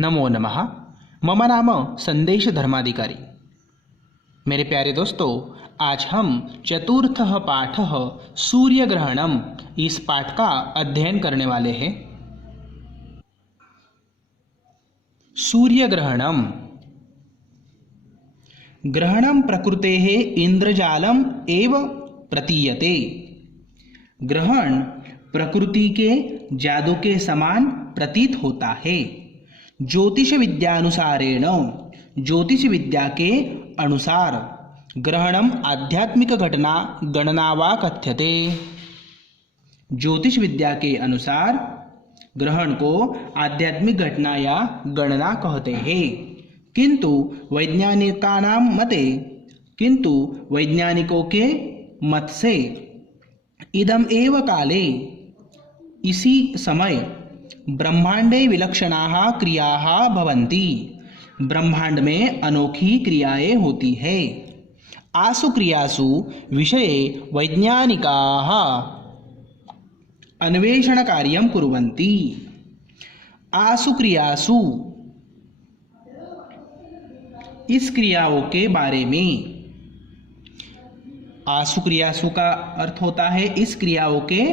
नमो नमः। मम नाम संदेश धर्माधिकारी। मेरे प्यारे दोस्तों, आज हम चतुर्थ पाठ सूर्य ग्रहणम इस पाठ का अध्ययन करने वाले हैं। सूर्य ग्रहणम ग्रहणम प्रकृतेः इंद्रजालम एव प्रतीयते। ग्रहण प्रकृति के जादू के समान प्रतीत होता है। ज्योतिष विद्यानुसारेण ज्योतिष विद्या के अनुसार ग्रहणम आध्यात्मिक घटना गणना वा कथ्यते। ज्योतिष विद्या के अनुसार ग्रहण को आध्यात्मिक घटना या गणना कहते हैं। किंतु वैज्ञानिकों के मत से इदम एव काले इसी समय ब्रह्मांडे विलक्षणाः क्रियाः भवन्ति। ब्रह्मांड में अनोखी क्रियाएं होती है। आसु क्रियासु विषये वैज्ञानिकाः अन्वेषण कार्यं कुर्वन्ति। आसु क्रियासु इस क्रियाओं के बारे में। आसु क्रियासु का अर्थ होता है इस क्रियाओं के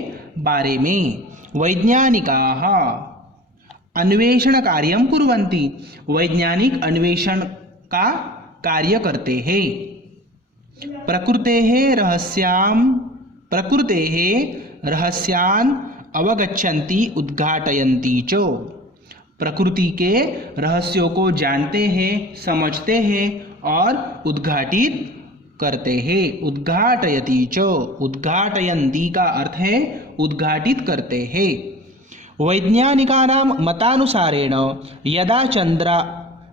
बारे में। वैज्ञानिकाः अन्वेषण कार्यं कुर्वन्ति, वैज्ञानिक अन्वेषण का कार्य करते हैं। प्रकृतेः रहस्यान् अवगच्छन्ति उद्घाटयन्ति च। प्रकृति के रहस्यों को जानते हैं, समझते हैं और उद्घाटित करते हैं। उद्घाटयति च, उद्घाटयन्ति का अर्थ है उद्घाटित करते हैं। वैज्ञानिकानां मतानुसारेण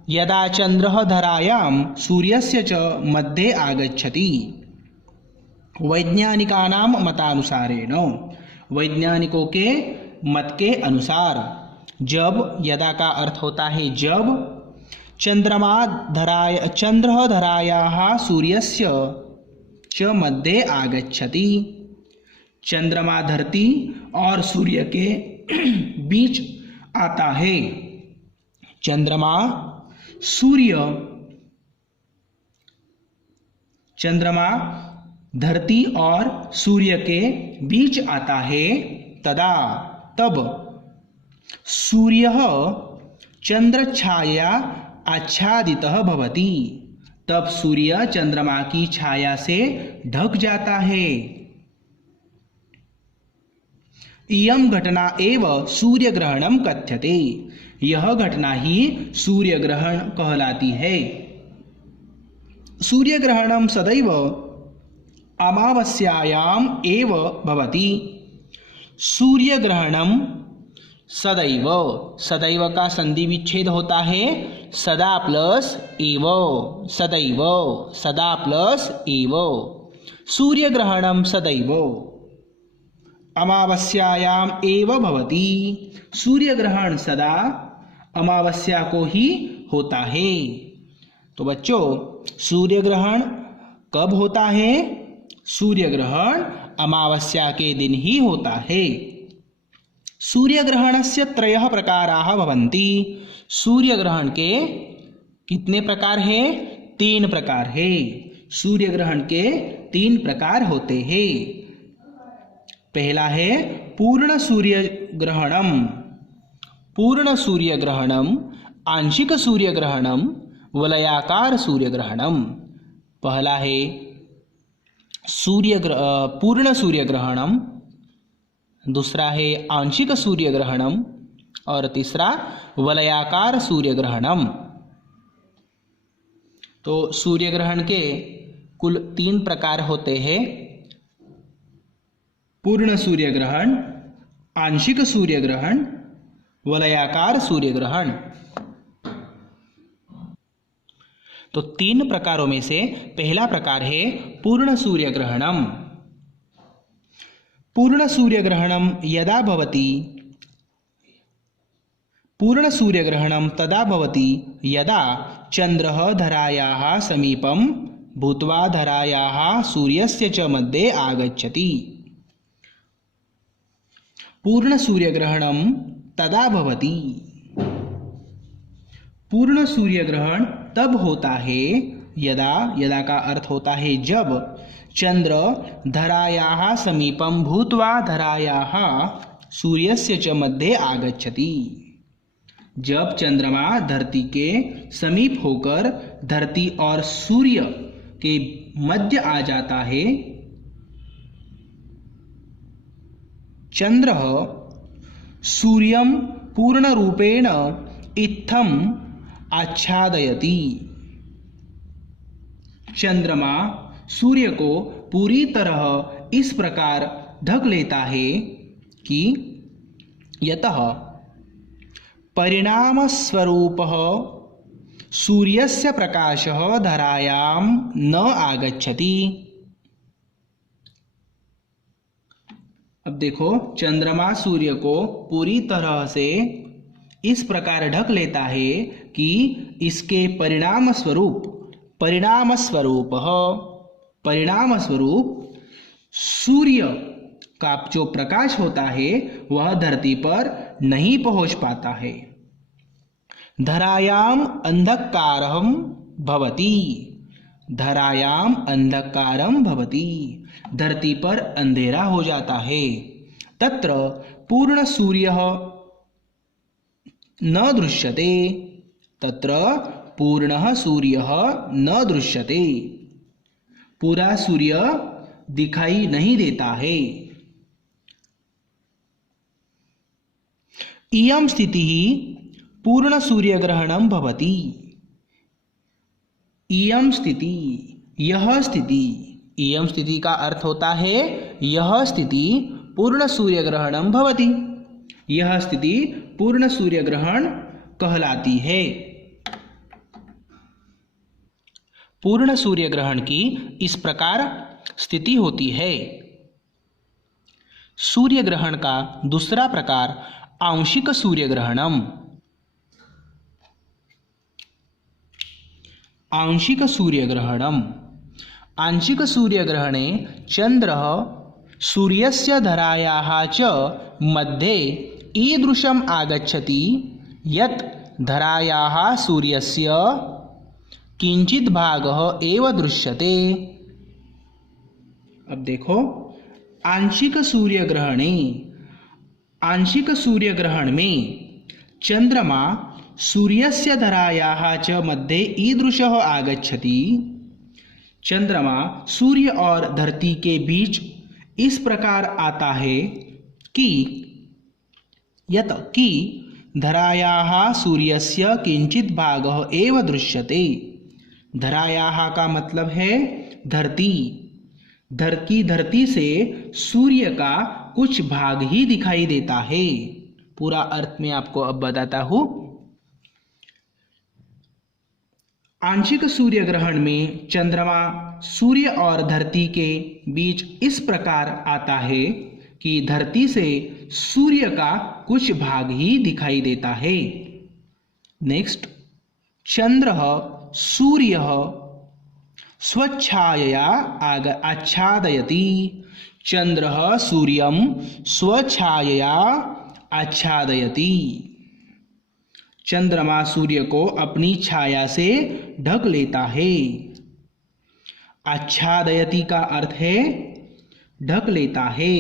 यदा चंद्रः धरायां सूर्यस्य च मध्ये आगच्छति। वैज्ञानिकानां मतानुसारेण वैज्ञानिकों के मत के अनुसार जब, यदा का अर्थ होता है जब, चंद्रः धरायाः सूर्यस्य च मध्ये आगच्छति। चंद्रमा धरती और सूर्य के बीच आता है। चंद्रमा धरती और सूर्य के बीच आता है। तब सूर्यः चंद्रछाया आच्छादितः भवति। तब सूर्य चंद्रमा की छाया से ढक जाता है। इयं घटना एव सूर्य ग्रहणम कथ्यते। यह घटना ही सूर्य ग्रहण कहलाती है। सूर्य ग्रहणम सदैव अमावस्यायाम एव भवति। सूर्य ग्रहणम सदैव, सदैव का संधि विच्छेद होता है सदा प्लस एव। सदैव, सदा प्लस एव। सूर्य ग्रहणम सदैव अमावस्यायाम एव भवति। सूर्य ग्रहण सदा अमावस्या को ही होता है। तो बच्चों, सूर्य ग्रहण कब होता है? सूर्य ग्रहण अमावस्या के दिन ही होता है। सूर्य ग्रहणस्य त्रयः प्रकाराः भवन्ति। सूर्य ग्रहण के कितने प्रकार हैं? 3 प्रकार है। सूर्य ग्रहण के 3 प्रकार होते हैं। पहला है पूर्ण सूर्य ग्रहणम, पूर्ण सूर्य ग्रहणम, आंशिक सूर्य ग्रहणम, वलयाकार सूर्य ग्रहणम। पहला है पूर्ण सूर्य ग्रहणम, दूसरा है आंशिक सूर्य ग्रहणम और तीसरा वलयाकार सूर्य ग्रहणम। तो सूर्य ग्रहण के कुल 3 प्रकार होते हैं। पूर्ण सूर्य ग्रहण, आंशिक सूर्य ग्रहण, वलयाकार सूर्य ग्रहण। तो 3 प्रकारों में से पहला प्रकार है पूर्ण सूर्य ग्रहणम। पूर्ण सूर्य ग्रहणम यदा भवति, पूर्ण सूर्य ग्रहणम तदा भवति यदा चंद्रः धरायाः समीपं भूत्वा धरायाः सूर्यस्य च मध्ये आगच्छति। पूर्ण सूर्य ग्रहणम तदा भवति पूर्ण सूर्य ग्रहण तब होता है यदा, यदा का अर्थ होता है जब, चंद्र धरायाः समीपं भूत्वा धरायाः सूर्यस्य च मध्ये आगच्छति। जब चंद्रमा धरती के समीप होकर धरती और सूर्य के मध्य आ जाता है। चंद्रः सूर्यं पूर्णरूपेण इत्थम् आच्छादयति। चंद्रमा सूर्य को पूरी तरह इस प्रकार ढक लेता है कि यतः परिणामस्वरूपः सूर्यस्य प्रकाशः धरायां न आगच्छति। अब देखो, चंद्रमा सूर्य को पूरी तरह से इस प्रकार ढक लेता है कि इसके परिणाम स्वरूप सूर्य का जो प्रकाश होता है वह धरती पर नहीं पहुंच पाता है। धरायाम अंधकारम भवति, धरायाम अंधकारम भवति, धरती पर अंधेरा हो जाता है। तत्र पूर्ण सूर्यः न दृश्यते, तत्र पूर्णः सूर्यः न दृश्यते, पूरा सूर्य दिखाई नहीं देता है। इयं स्थितिः पूर्ण सूर्य ग्रहणं भवति। इयं स्थिति, यह स्थिति, इयं स्थिति का अर्थ होता है यह स्थिति पूर्ण सूर्य ग्रहणं भवति, यह स्थिति पूर्ण सूर्य ग्रहण कहलाती है। पूर्ण सूर्य ग्रहण की इस प्रकार स्थिति होती है। सूर्य ग्रहण का दूसरा प्रकार आंशिक सूर्य ग्रहणम। आंशिक सूर्य ग्रहणम, आंशिक सूर्य ग्रहणे चंद्रः सूर्यस्य धरायाः च मध्ये ईदृशम् आगच्छति यत् धरायाः सूर्यस्य किंचित भागः एव दृश्यते। अब देखो, आंशिक सूर्य ग्रहणे, आंशिक सूर्य ग्रहण में चंद्रमा सूर्यस्य धरायाः च मध्ये ईदृशः आगच्छति। चंद्रमा सूर्य और धरती के बीच इस प्रकार आता है कि यत कि धरायाः सूर्यस्य किंचित भागः एव दृश्यते। धरायाः का मतलब है धरती, धरती से सूर्य का कुछ भाग ही दिखाई देता है। पूरा अर्थ मैं आपको अब बताता हूँ। आंशिक सूर्य ग्रहण में चंद्रमा सूर्य और धरती के बीच इस प्रकार आता है कि धरती से सूर्य का कुछ भाग ही दिखाई देता है। नेक्स्ट, चंद्रः सूर्यः स्वच्छायया आच्छादयति। चंद्रः सूर्यं स्वच्छायया आच्छादयति। चंद्रमा सूर्य को अपनी छाया से ढक लेता है। आच्छादयति का अर्थ है ढक लेता है।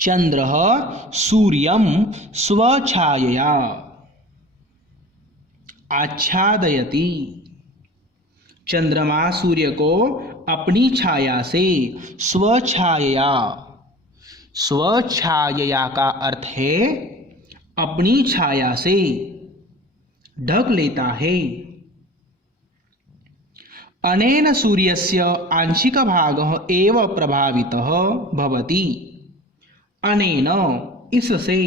चंद्रः सूर्यं स्वच्छायया आच्छादयति। चंद्रमा सूर्य को अपनी छाया से, स्वच्छायया, स्वच्छायया का अर्थ है अपनी छाया से ढक लेता है। अनेन सूर्यस्य आंशिक भागः एव प्रभावितः भवति। अनेन, इससे,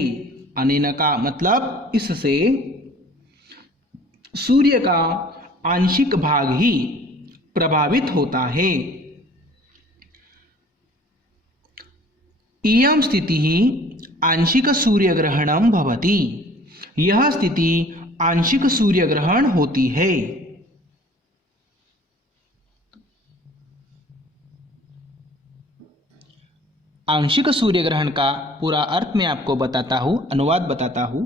अनेन का मतलब इससे, सूर्य का आंशिक भाग ही प्रभावित होता है। इयं स्थितिः आंशिक सूर्य ग्रहणं भवति। यह स्थिति आंशिक सूर्य ग्रहण होती है। आंशिक सूर्य ग्रहण का पूरा अर्थ मैं आपको बताता हूँ, अनुवाद बताता हूँ।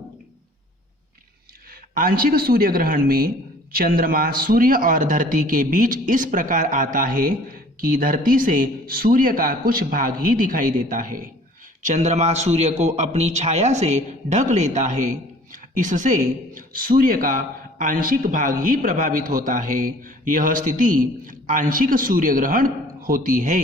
आंशिक सूर्य ग्रहण में चंद्रमा सूर्य और धरती के बीच इस प्रकार आता है कि धरती से सूर्य का कुछ भाग ही दिखाई देता है। चंद्रमा सूर्य को अपनी छाया से ढक लेता है। इससे सूर्य का आंशिक भाग ही प्रभावित होता है। यह स्थिति आंशिक सूर्य ग्रहण होती है।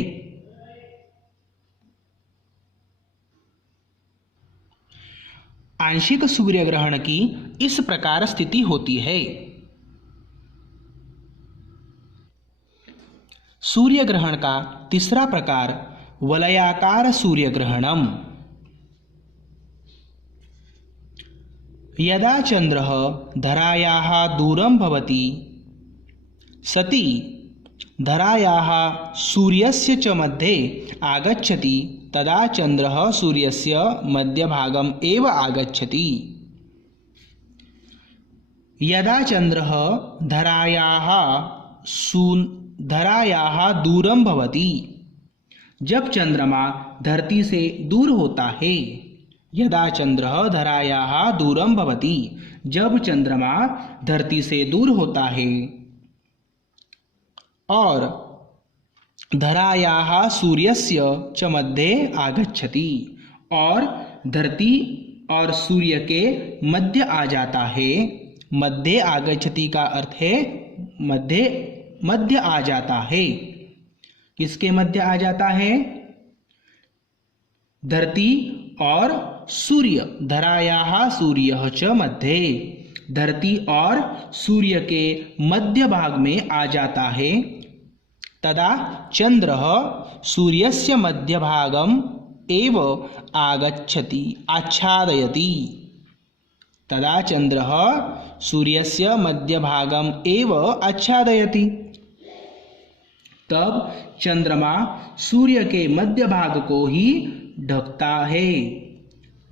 आंशिक सूर्य ग्रहण की इस प्रकार स्थिति होती है। सूर्य ग्रहण का तीसरा प्रकार वलयाकार सूर्य ग्रहणम। यदा चंद्रः धरायाः दूरं भवति सति धरायाः सूर्यस्य च मध्ये आगच्छति तदा चंद्रः सूर्यस्य मध्यभागम् एव आगच्छति। यदा चंद्रः धरायाः दूरं भवति, जब चंद्रमा धरती से दूर होता है। यदा चंद्रः धरायाः दूरं भवति, जब चंद्रमा धरती से दूर होता है। और धरायाः सूर्यस्य च मध्ये आगच्छति, और धरती और सूर्य के मध्य आ जाता है। मध्य आगच्छति का अर्थ है मध्य आ जाता है। किसके मध्य आ जाता है? धरती और सूर्य। धरायाः सूर्यः च मध्ये, धरती और सूर्य के मध्य भाग में आ जाता है। तदा चंद्रः सूर्यस्य मध्यभागम् एव आगच्छति आच्छादयति। तदा चंद्रः सूर्यस्य मध्यभागम् एव आच्छादयति। तब चंद्रमा सूर्य के मध्य भाग को ही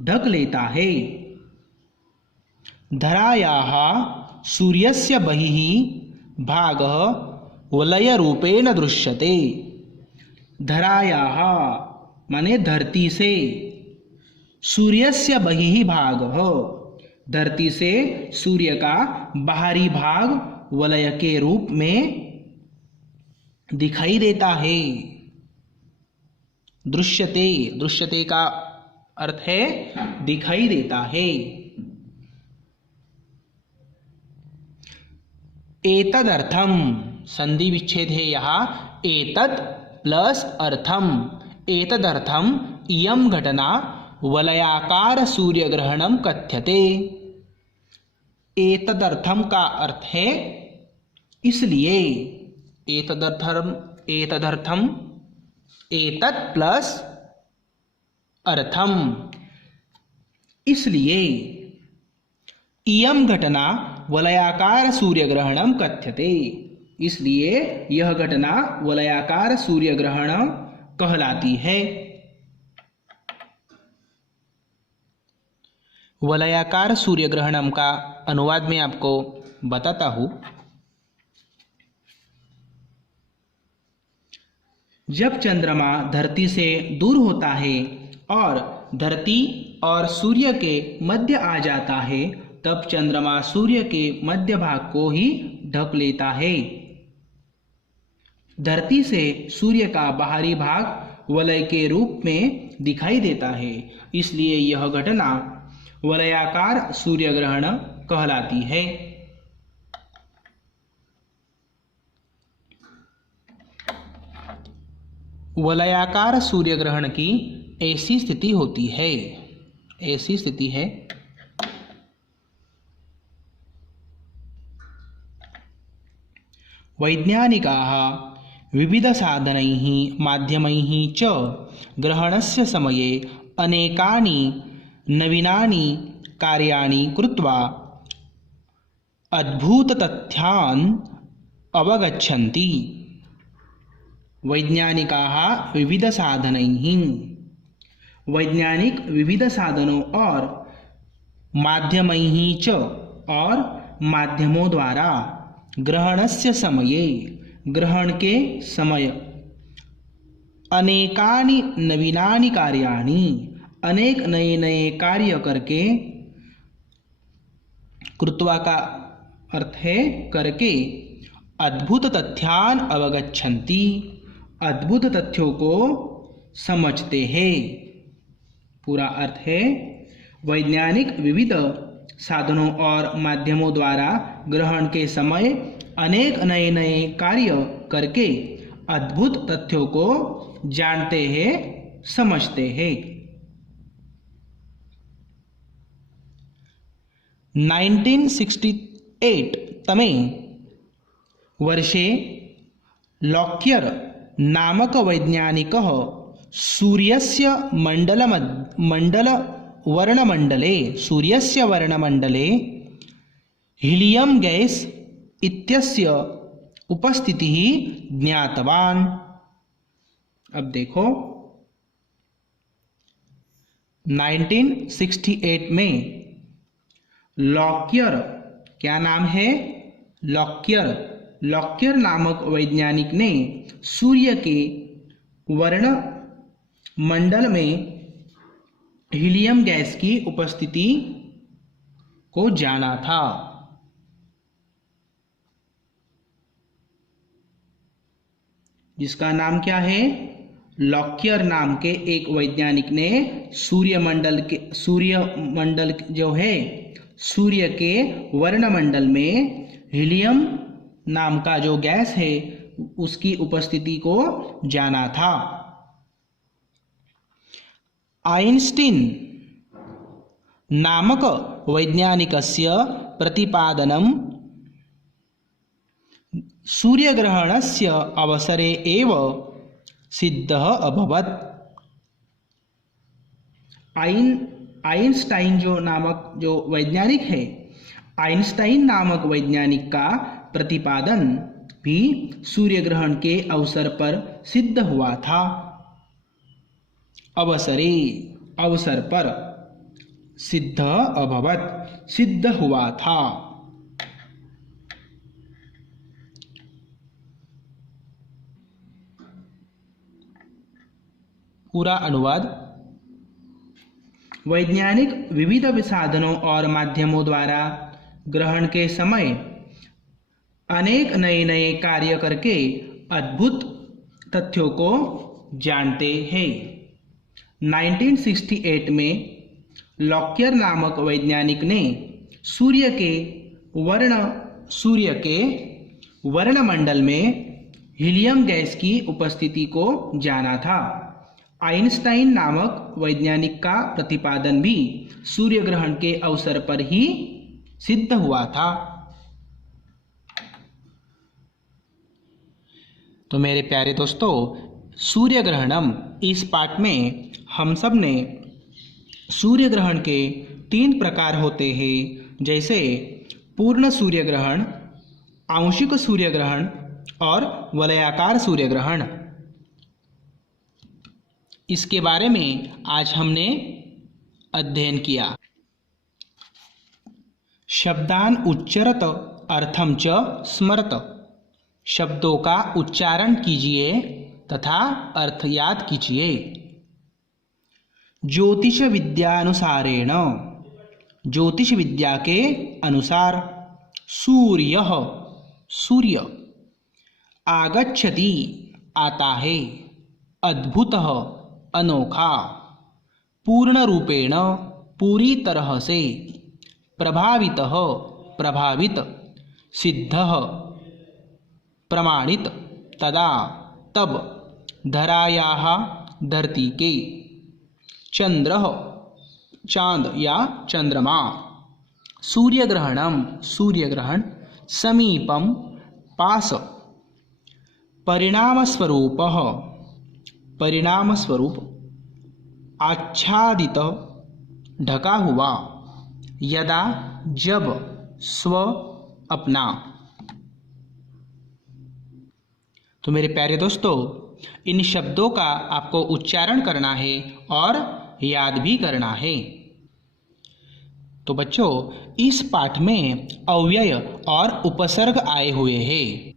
ढक लेता है। धरायाः सूर्यस्य बहिः भागः वलय रूपेण दृश्यते। धरायाः माने धरती से, सूर्यस्य बहिः भागः, धरती से सूर्य का बाहरी भाग वलय के रूप में दिखाई देता है। दृश्यते, दृश्यते का अर्थ है दिखाई देता है। एतदर्थम, संधि विच्छेद है यहाँ, एतत् प्लस अर्थम। एतदर्थम इयं घटना वलयाकार सूर्य ग्रहणम कथ्यते। एतदर्थम का अर्थ है इसलिए। एतदर्थम एतत् प्लस अर्थम, इसलिए। इयं घटना वलयाकार सूर्य ग्रहणम कथ्यते, इसलिए यह घटना वलयाकार सूर्य ग्रहण कहलाती है। वलयाकार सूर्य ग्रहणम का अनुवाद मैं आपको बताता हूँ। जब चंद्रमा धरती से दूर होता है और धरती और सूर्य के मध्य आ जाता है, तब चंद्रमा सूर्य के मध्य भाग को ही ढक लेता है। धरती से सूर्य का बाहरी भाग वलय के रूप में दिखाई देता है, इसलिए यह घटना वलयाकार सूर्य ग्रहण कहलाती है। वलयाकार सूर्य ग्रहण की ऐसी स्थिति होती है, ऐसी स्थिति है वैज्ञानिकाः विविधसाधनैः माध्यमैः च ग्रहणस्य समये अनेकानि नवीनानि कार्याणि कृत्वा अद्भुततथ्यान् अवगच्छन्ति। वैज्ञानिकाः विविधसाधनैः, वैज्ञानिक विविध साधनों और माध्यमैः च, और माध्यमों द्वारा ग्रहणस्य समये, ग्रहण के समय, अनेकानि नवीनानि कार्याणि, अनेक नए नए कार्य करके कृत्वा का अर्थ है करके, अद्भुत तथ्यान अवगच्छन्ति, अद्भुत तथ्यों को समझते हैं। पूरा अर्थ है वैज्ञानिक विविध साधनों और माध्यमों द्वारा ग्रहण के समय अनेक नए नए कार्य करके अद्भुत तथ्यों को जानते हैं, समझते हैं। 1968 तमे वर्षे लॉक्यर नामक वैज्ञानिकः सूर्यस्य वर्णमण्डले हीलियम गैस इत्यस्य उपस्थितिः ज्ञातवान्। अब देखो 1968 में लॉक्यर, क्या नाम है? लॉक्यर नामक वैज्ञानिक ने सूर्य के वर्ण मंडल में हीलियम गैस की उपस्थिति को जाना था। जिसका नाम क्या है? लॉक्यर नाम के एक वैज्ञानिक ने सूर्यमंडल जो है, सूर्य के वर्णमंडल में हीलियम नाम का जो गैस है उसकी उपस्थिति को जाना था। आइंस्टीन नामक वैज्ञानिकस्य प्रतिपादनं सूर्यग्रहणस्य अवसरे एव सिद्धः अभवत्। आइंस्टाइन जो वैज्ञानिक है, आइंस्टाइन नामक वैज्ञानिक का प्रतिपादन भी सूर्य ग्रहण के अवसर पर सिद्ध हुआ था। अवसर पर सिद्ध अभवत्, सिद्ध हुआ था। पूरा अनुवाद। वैज्ञानिक विविध साधनों और माध्यमों द्वारा ग्रहण के समय अनेक नए नए कार्य करके अद्भुत तथ्यों को जानते हैं। 1968 में लॉक्यर नामक वैज्ञानिक ने सूर्य के वर्णमंडल में हीलियम गैस की उपस्थिति को जाना था। आइंस्टाइन नामक वैज्ञानिक का प्रतिपादन भी सूर्य ग्रहण के अवसर पर ही सिद्ध हुआ था। तो मेरे प्यारे दोस्तों, सूर्य ग्रहणम इस पाठ में हम सब ने सूर्य ग्रहण के 3 प्रकार होते हैं, जैसे पूर्ण सूर्य ग्रहण, आंशिक सूर्य ग्रहण और वलयाकार सूर्य ग्रहण। इसके बारे में आज हमने अध्ययन किया। शब्दान उच्चरत अर्थम च स्मरत, शब्दों का उच्चारण कीजिए तथा अर्थ याद कीजिए। ज्योतिष विद्यानुसारेण, ज्योतिष विद्या के अनुसार, सूर्य आगच्छति आता है, अद्भुतः अनोखा, पूर्ण रूपेण पूरी तरह से, प्रभावितः प्रभावित, सिद्धः प्रमाणित, तदा तब, धरायाः धरती के, चंद्रः चांद या चंद्रमा, सूर्यग्रहणम सूर्यग्रहण, समीपम पास, परिणामस्वरूपः परिणामस्वरूप, आच्छादित ढका हुआ, यदा जब, स्व अपना। तो मेरे प्यारे दोस्तों, इन शब्दों का आपको उच्चारण करना है और याद भी करना है। तो बच्चों, इस पाठ में अव्यय और उपसर्ग आए हुए हैं।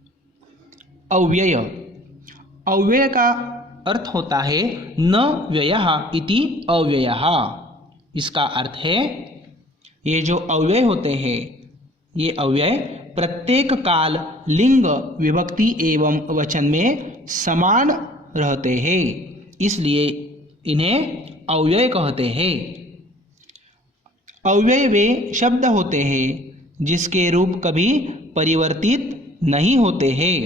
अव्यय का अर्थ होता है न व्ययः इति अव्ययः। इसका अर्थ है ये जो अव्यय होते हैं ये अव्यय प्रत्येक काल लिंग विभक्ति एवं वचन में समान रहते हैं, इसलिए इन्हें अव्यय कहते हैं। अव्यय वे शब्द होते हैं जिसके रूप कभी परिवर्तित नहीं होते हैं।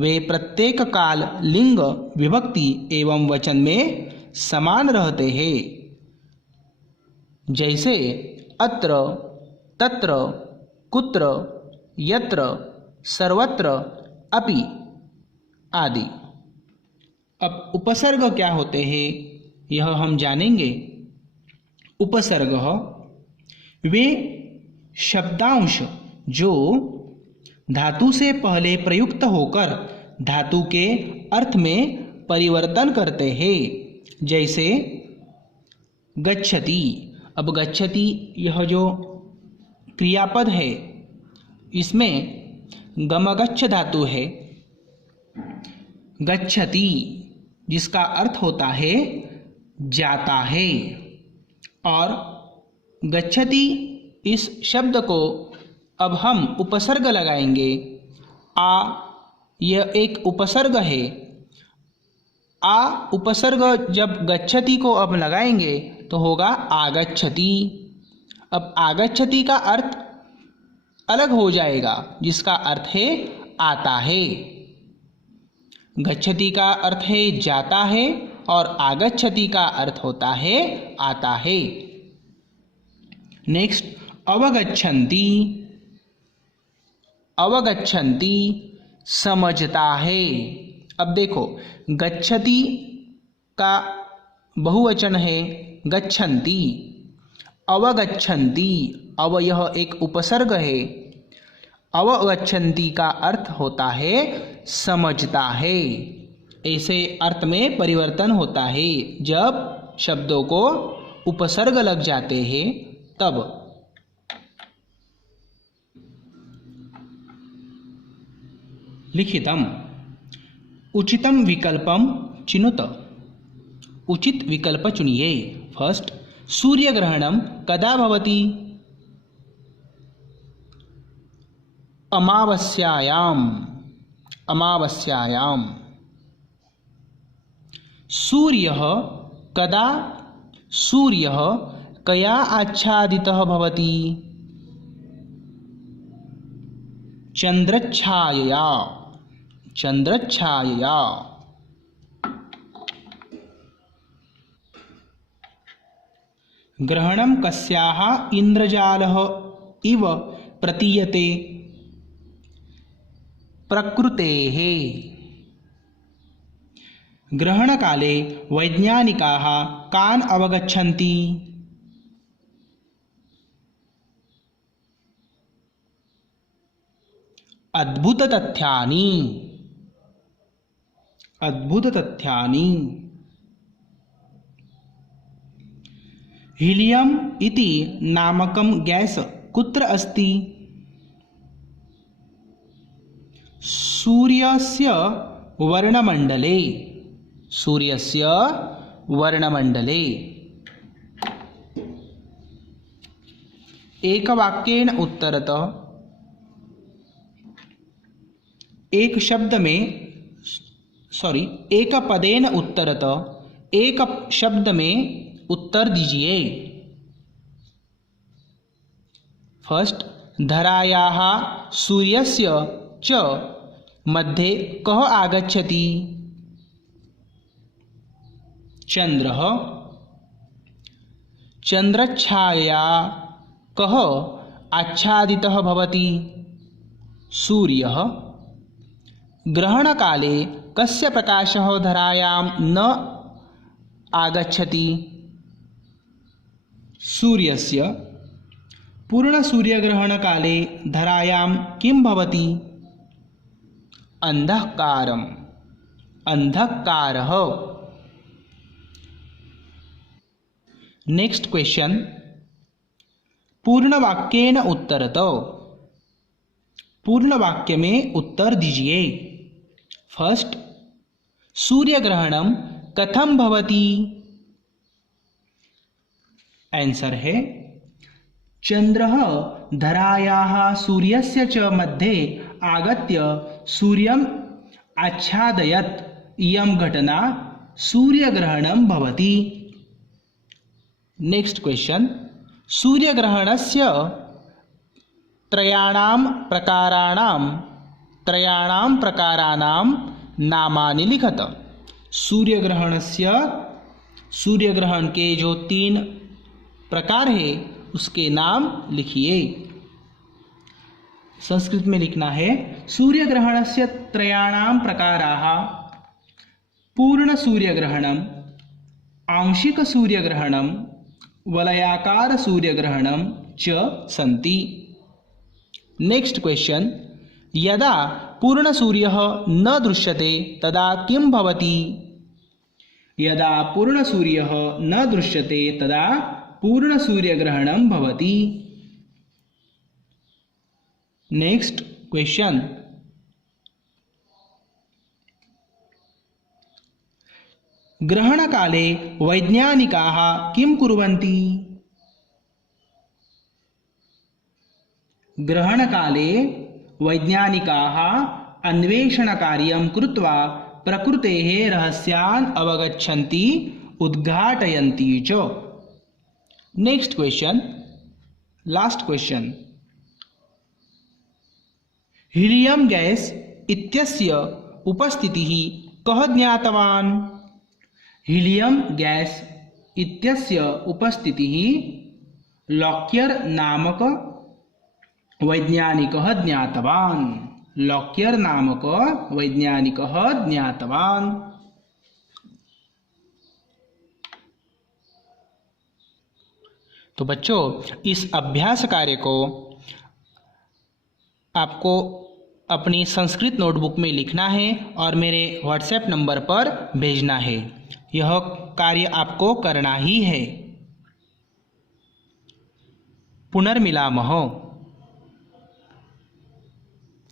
वे प्रत्येक काल लिंग विभक्ति एवं वचन में समान रहते हैं, जैसे अत्र, तत्र, कुत्र, यत्र, सर्वत्र, अपि आदि। अब उपसर्ग क्या होते हैं यह हम जानेंगे। उपसर्ग वे शब्दांश जो धातु से पहले प्रयुक्त होकर धातु के अर्थ में परिवर्तन करते हैं, जैसे गच्छति। अब गच्छति यह जो क्रियापद है इसमें गमगच्छ धातु है। गच्छति जिसका अर्थ होता है जाता है, और गच्छति इस शब्द को अब हम उपसर्ग लगाएंगे। आ यह एक उपसर्ग है। आ उपसर्ग जब गच्छति को अब लगाएंगे तो होगा आगच्छति। अब आगच्छति का अर्थ अलग हो जाएगा, जिसका अर्थ है आता है। गच्छति का अर्थ है जाता है और आगच्छति का अर्थ होता है आता है। नेक्स्ट अवगच्छन्ति। अवगच्छन्ति समझता है। अब देखो गच्छति का बहुवचन है गच्छन्ति। अवगच्छन्ति, अव यह एक उपसर्ग है। अवगच्छन्ति का अर्थ होता है समझता है। ऐसे अर्थ में परिवर्तन होता है जब शब्दों को उपसर्ग लग जाते हैं तब। लिखितम उचितम विकल्पम चिनुत। उचित विकल्प चुनिए। फर्स्ट सूर्यग्रहणम कदा भवति? अमावस्यायाम। अमावस्यायाम। सूर्यः कदा सूर्यः कया आच्छादितः भवति? चंद्रच्छायया। चंद्रच्छायया। ग्रहणं कस्याः इंद्रजालः इव प्रतीयते? प्रकृतेः। ग्रहणकाले वैज्ञानिकाः कान् अवगच्छन्ति? अद्भुततथ्यानि। अद्भुततथ्यानि। हीलियम इति नामकं गैस कुत्र अस्ति? सूर्यस्य वर्णमण्डले। सूर्यस्य वर्णमण्डले। एकवाक्येन उत्तरतः। एक शब्द में एक पदेन उत्तरतः। एक शब्द में उत्तर दीजिए। फर्स्ट धरायाः सूर्यस्य च मध्ये कः आगच्छति? चंद्रः। चंद्रच्छायया कः आच्छादितः भवति? सूर्यः। ग्रहणकाले कस्य प्रकाशः धरायां न आगच्छति? सूर्यस्य। पूर्णसूर्यग्रहणकाले धरायां किं भवति? अंधकारम्। अंधकारः। Next question. पूर्णवाक्येन उत्तरतः। पूर्ण वाक्य में उत्तर दीजिए। फर्स्ट सूर्यग्रहणं कथं भवति? आंसर है चन्द्रः धरायाः सूर्यस्य च मध्ये आगत्य सूर्यम् आच्छादयत् इयं घटना सूर्यग्रहणं भवति। नेक्स्ट क्वेश्चन, सूर्यग्रहणस्य त्रयाणां प्रकाराणां नामानि लिखत। सूर्यग्रहण के जो 3 प्रकार है उसके नाम लिखिए। संस्कृत में लिखना है, सूर्यग्रहणस्य त्रयाणां प्रकाराः पूर्ण सूर्यग्रहणम, आंशिक सूर्यग्रहणम, वलयाकार सूर्यग्रहणम च सन्ति। नेक्स्ट क्वेश्चन, यदा पूर्णसूर्यः न दृश्यते तदा किं भवति? यदा पूर्णसूर्यः न दृश्यते तदा पूर्णसूर्यग्रहणं भवति। नेक्स्ट क्वेश्चन, ग्रहणकाले वैज्ञानिकाः किं कुर्वन्ति? ग्रहणकाले वैज्ञानिकाः अन्वेषणकार्यं कृत्वा प्रकृतेः रहस्यान् अवगच्छन्ति, उद्घाटयन्ति च। Next question, last question, helium gas इत्यस्य उपस्थितिः कः ज्ञातवान्? हीलियम गैस इत्यस्य उपस्थितिः लॉक्यर नामक वैज्ञानिकः ज्ञातवान्। लॉक्यर नामक वैज्ञानिकः ज्ञातवान्। तो बच्चों, इस अभ्यास कार्य को आपको अपनी संस्कृत नोटबुक में लिखना है और मेरे व्हाट्सएप नंबर पर भेजना है। यह कार्य आपको करना ही है। पुनर्मिलामः।